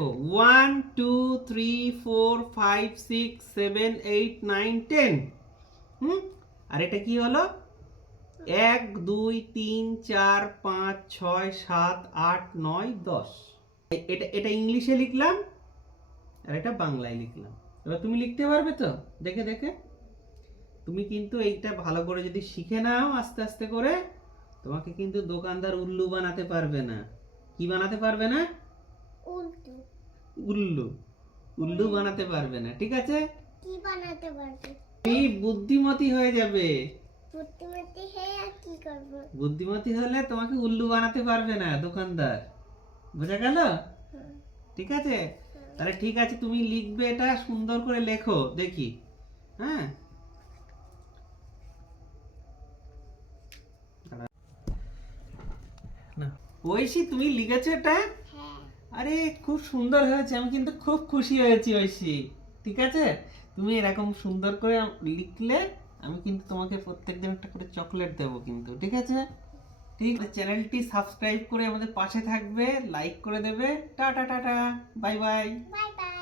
One two three four five six seven eight nine ten হুম? আর এটা কি হলো? এক, দুই, তিন, চার, পাঁচ, ছয়, সাত, আট, নয়, দশ। এটা এটা ইংলিশে লিখলাম আর এটা বাংলায় লিখলাম। এবার তুমি লিখতে পারবে তো? দেখে দেখে। তুমি কিন্তু এইটা ভালো করে যদি শিখে নাও আস্তে আস্তে করে, তোমাকে কিন্তু দোকানদার উল্লু বানাতে পারবে না। কি বানাতে পারবে না? উল্লু। উল্লু বানাতে পারবে না ঠিক আছে? কি বানাতে পারবে? এই বুদ্ধিমতী হয়ে যাবে। বুদ্ধিমতী হয়ে আর কি করব? বুদ্ধিমতী হলে তোমাকে উল্লু বানাতে পারবে না দোকানদার। বোঝা গেল? ঠিক আছে? তাহলে ঠিক আছে তুমি লিখবে এটা সুন্দর করে লেখো দেখি। হ্যাঁ? না। ঐশী তুমি লিখেছো এটা? আরে, খুব সুন্দর হয়েছে। আমি কিন্তু খুব খুশি হয়েছি ঐশী। ঠিক আছে? তুমি এরকম সুন্দর করে লিখলে আমি কিন্তু তোমাকে প্রত্যেক দিন একটা করে চকলেট দেবো কিন্তু। ঠিক আছে? ঠিক চ্যানেলটি সাবস্ক্রাইব করে আমাদের পাশে থাকবে, লাইক করে দেবে। Tata tata. Bye bye. Bye bye.